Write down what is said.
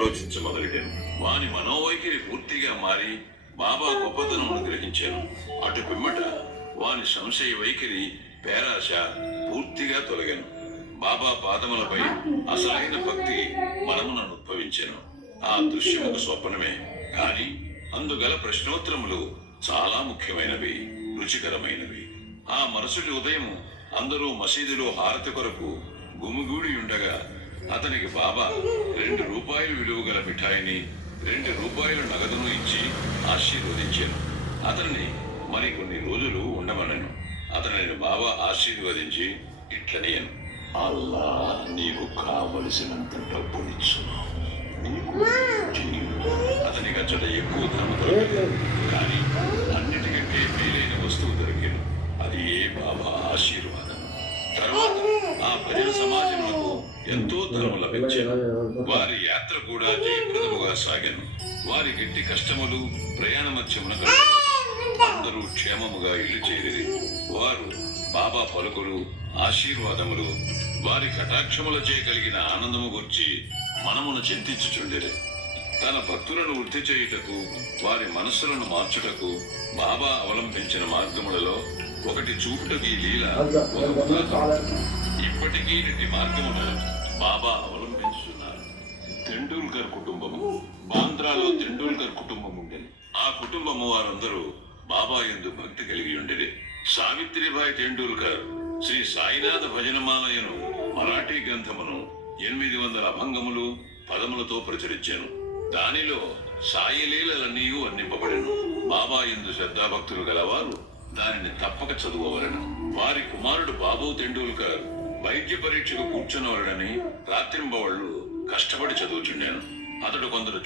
ఆలోచించమొదలెట్టాను. వాని మనోవైఖరి పూర్తిగా మారి బాబా గొప్పతనమును గ్రహించాను. అటు పిమ్మట వాని సంశయ వైఖరి, పేరాశ పూర్తిగా తొలగాను. బాబా పాదములపై అసలైన భక్తి మనమునను ఉద్భవించాను. ఆ దృశ్యం ఒక స్వప్నమే, కాని అందుగల ప్రశ్నోత్తరములు చాలా ముఖ్యమైనవి, రుచికరమైనవి. ఆ మరుసటి ఉదయం అందరూ మసీదులో హారతి కొరకు గుమిగూడి ఉండగా అతనికి బాబా 2 రూపాయలు విలువ గల మిఠాయిని 2 రూపాయల నగదును ఇచ్చి ఆశీర్వదించాను. అతన్ని మరికొన్ని రోజులు ఉండమనను. అతనిని బాబా ఆశీర్వదించి ఇట్లనియను: అల్లా నీకు కావలసినంత డబ్బునిచ్చును. నీకు అతనికి అచ్చట ఎక్కువ ధనం దొరకలేదు, కానీ అన్నిటికంటే మేలైన వస్తువు దొరికాను. అది ఏ బాబా ఆశీర్వాదం. తర్వాత ఆ ప్రజల సమాజంలో ఎంతో ధనం లభించాను. వారి యాత్ర కూడా జయప్రదముగా సాగాను. వారి గట్టి కష్టములు ప్రయాణ మధ్యమున అందరూ క్షేమముగా ఇల్లు చేరిరి. వారు బాబా పలుకులు, ఆశీర్వాదములు, వారి కటాక్షముల చేయగలిగిన ఆనందము గురించి మనమును చింతించుచుండెరు. తన భక్తులను వృద్ధి చేయుటకు, వారి మనస్సులను మార్చుటకు బాబా అవలంబించిన మార్గములలో ఒకటి చూపుటకు ఈ లీల ఒక ఉదాహరణ. ఇప్పటికీ ఇటు మార్గమును బాబా అవలంబించుతున్నారు. తెండూల్కర్ కుటుంబము, బాంద్రాలో తెండూల్కర్ కుటుంబం ఉండేది. ఆ కుటుంబము వారందరూ బాబా యందు భక్తి కలిగి ఉండేది. సావిత్రిబాయి తెండూల్కర్ శ్రీ సాయినాథ భజనమాలయను మరాఠీ గ్రంథమును 800 అభంగములు, పదములతో ప్రచురించాను. దానిలో సాయి లీలలన్నీ వర్ణింపబడెను. బాబా యందు శ్రద్ధాభక్తులు గలవారు దానిని తప్పక చదువవలెను. వారి కుమారుడు బాబు తెండూల్కర్ వైద్య పరీక్షకు కూర్చున్నవాడని రాత్రింబవళ్లు కష్టపడి చదువుచుండాను. అతడు కొందరు